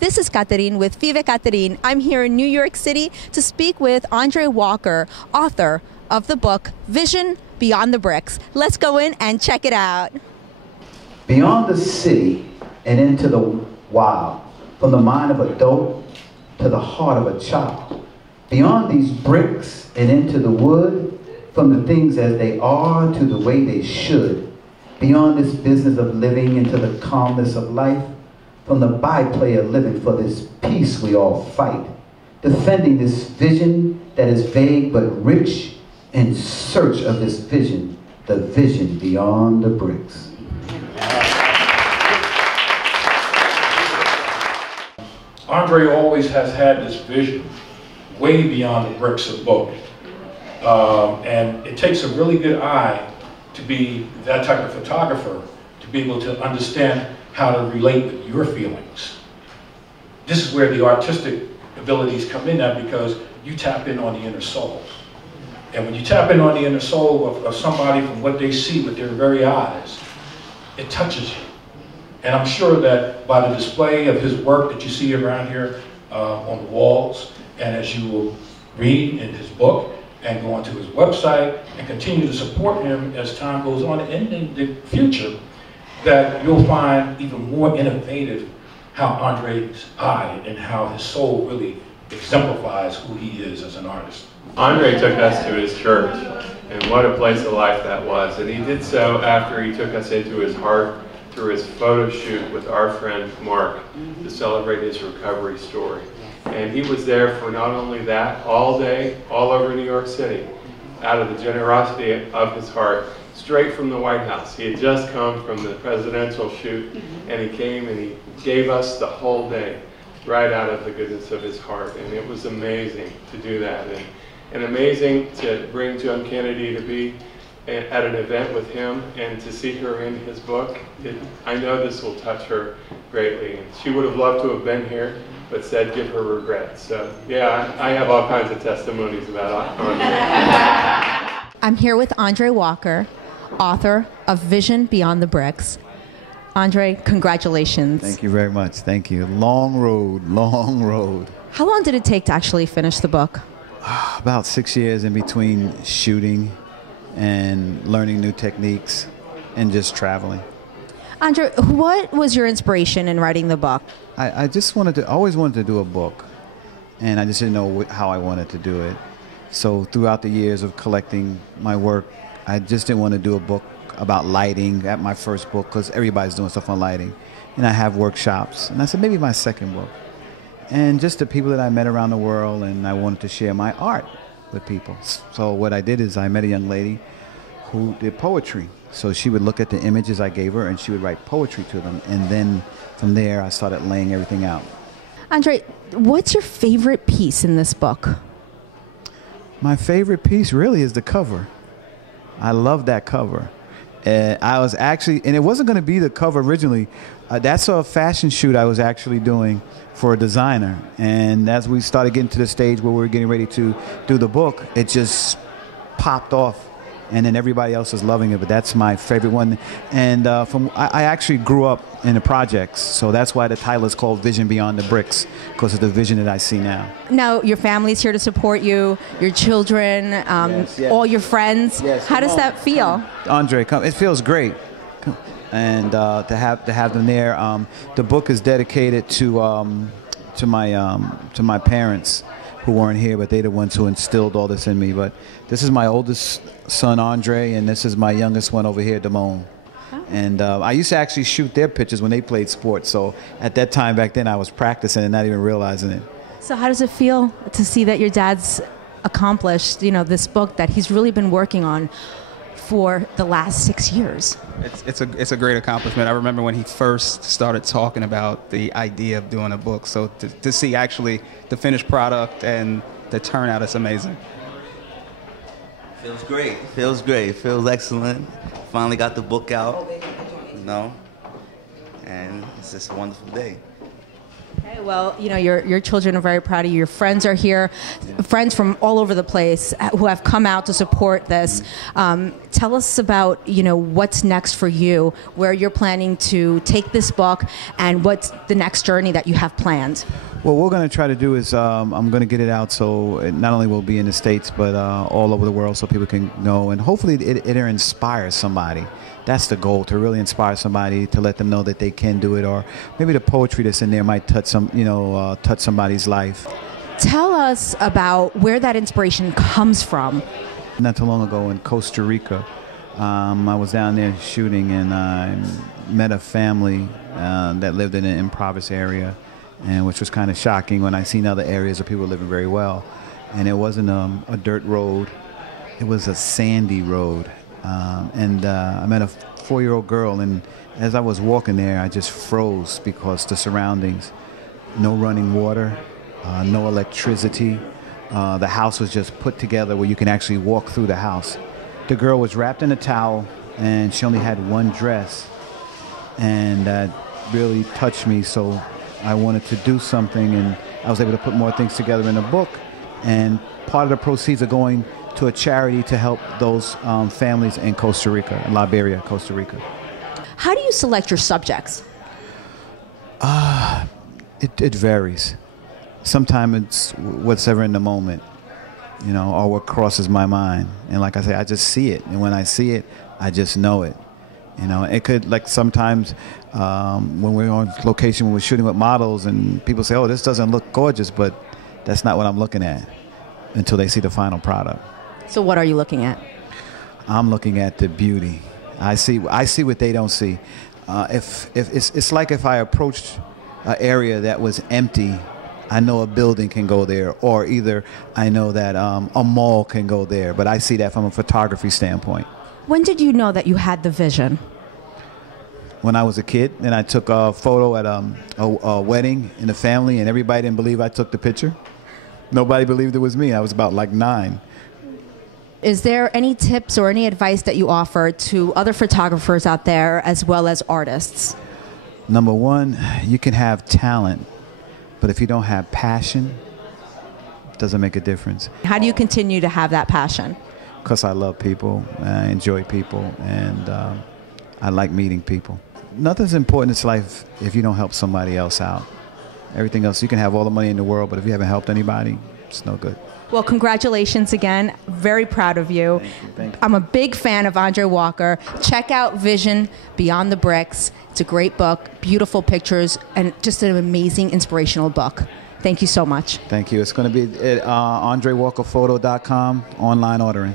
This is Katerin with VIVE Katerin. I'm here in New York City to speak with Andre Walker, author of the book Vision Beyond the Bricks. Let's go in and check it out. Beyond the city and into the wild, from the mind of a dope to the heart of a child. Beyond these bricks and into the wood, from the things as they are to the way they should. Beyond this business of living into the calmness of life, from the byplay of living for this peace we all fight. Defending this vision that is vague but rich, in search of this vision, the vision beyond the bricks. Andre always has had this vision way beyond the bricks of book. And it takes a really good eye to be that type of photographer, to be able to understand how to relate with your feelings. This is where the artistic abilities come in at, because you tap in on the inner soul. And when you tap in on the inner soul of somebody from what they see with their very eyes, it touches you. And I'm sure that by the display of his work that you see around here on the walls, and as you will read in his book and go onto his website and continue to support him as time goes on and in the future, that you'll find even more innovative how Andre's eye and how his soul really exemplifies who he is as an artist. Andre took us to his church, and what a place of life that was. And he did so after he took us into his heart through his photo shoot with our friend Mark to celebrate his recovery story. And he was there for not only that, all day, all over New York City, out of the generosity of his heart, straight from the White House. He had just come from the presidential shoot, and he came and he gave us the whole day, right out of the goodness of his heart. And it was amazing to do that, and amazing to bring Joan Kennedy to be at an event with him and to see her in his book. I know this will touch her greatly. And she would have loved to have been here, but said give her regrets. So yeah, I have all kinds of testimonies about Andre. I'm here with Andre Walker, author of Vision Beyond the Bricks. Andre, congratulations. Thank you very much. Thank you. Long road, long road. How long did it take to actually finish the book? About 6 years in between shooting and learning new techniques and just traveling. Andre, what was your inspiration in writing the book? I just always wanted to do a book, and I just didn't know how I wanted to do it. So throughout the years of collecting my work, I just didn't want to do a book about lighting at my first book, because everybody's doing stuff on lighting. And I have workshops, and I said maybe my second book. And just the people that I met around the world, and I wanted to share my art with people. So what I did is I met a young lady who did poetry. So she would look at the images I gave her and she would write poetry to them. And then from there I started laying everything out. Andre, what's your favorite piece in this book? My favorite piece really is the cover. I love that cover. I was actually, and it wasn't going to be the cover originally. That's a fashion shoot I was actually doing for a designer. And as we started getting to the stage where we were getting ready to do the book, it just popped off. And then everybody else is loving it, but that's my favorite one. And I actually grew up in the projects, so that's why the title is called Vision Beyond the Bricks, because of the vision that I see now. Now, your family's here to support you, your children, yes. all your friends. Yes, How does that feel? Andre, come. It feels great. And to have them there. The book is dedicated to my parents, who weren't here, but they're the ones who instilled all this in me. But this is my oldest son, Andre, and this is my youngest one over here, Damone. Oh. And I used to actually shoot their pictures when they played sports. So at that time back then, I was practicing and not even realizing it. So how does it feel to see that your dad's accomplished, this book that he's really been working on for the last 6 years? It's a great accomplishment. I remember when he first started talking about the idea of doing a book. So to see actually the finished product and the turnout is amazing. Feels great. Feels great. Feels excellent. Finally got the book out, and it's just a wonderful day. Okay, well, you know, your children are very proud of you. Your friends are here, friends from all over the place who have come out to support this. Tell us about, you know, what's next for you, where you're planning to take this book, and what's the next journey that you have planned. Well, what we're going to try to do is I'm going to get it out so it not only will be in the States, but all over the world so people can know. And hopefully it inspires somebody. That's the goal, to really inspire somebody, to let them know that they can do it. Or maybe the poetry that's in there might touch touch somebody's life. Tell us about where that inspiration comes from. Not too long ago in Costa Rica, I was down there shooting, and I met a family that lived in an impoverished area, and which was kind of shocking when I seen other areas where people were living very well. And it wasn't a dirt road, it was a sandy road. And I met a 4-year-old girl, and as I was walking there, I just froze because the surroundings, no running water, no electricity. The house was just put together where you can actually walk through the house. The girl was wrapped in a towel, and she only had one dress, and that really touched me. So I wanted to do something, and I was able to put more things together in a book, and part of the proceeds are going to a charity to help those families in Costa Rica, in Liberia, Costa Rica. How do you select your subjects? It varies. Sometimes it's what's ever in the moment, you know, or what crosses my mind. And like I say, I just see it. And when I see it, I just know it. You know, it could, like sometimes when we're on location, when we're shooting with models, and people say, oh, this doesn't look gorgeous, but that's not what I'm looking at until they see the final product. So what are you looking at? I'm looking at the beauty. I see what they don't see. If it's like if I approached an area that was empty, I know a building can go there, or either I know that a mall can go there. But I see that from a photography standpoint. When did you know that you had the vision? When I was a kid, and I took a photo at a wedding in the family, and everybody didn't believe I took the picture. Nobody believed it was me. I was about like 9. Is there any tips or any advice that you offer to other photographers out there as well as artists? Number one, you can have talent, but if you don't have passion, it doesn't make a difference. How do you continue to have that passion? Because I love people, I enjoy people, and I like meeting people. Nothing's important in this life if you don't help somebody else out. Everything else, you can have all the money in the world, but if you haven't helped anybody, it's no good. Well, congratulations again. Very proud of you. Thank you. I'm a big fan of Andre Walker. Check out Vision Beyond the Bricks. It's a great book, beautiful pictures, and just an amazing, inspirational book. Thank you so much. Thank you. It's going to be at andrewalkerphoto.com, online ordering.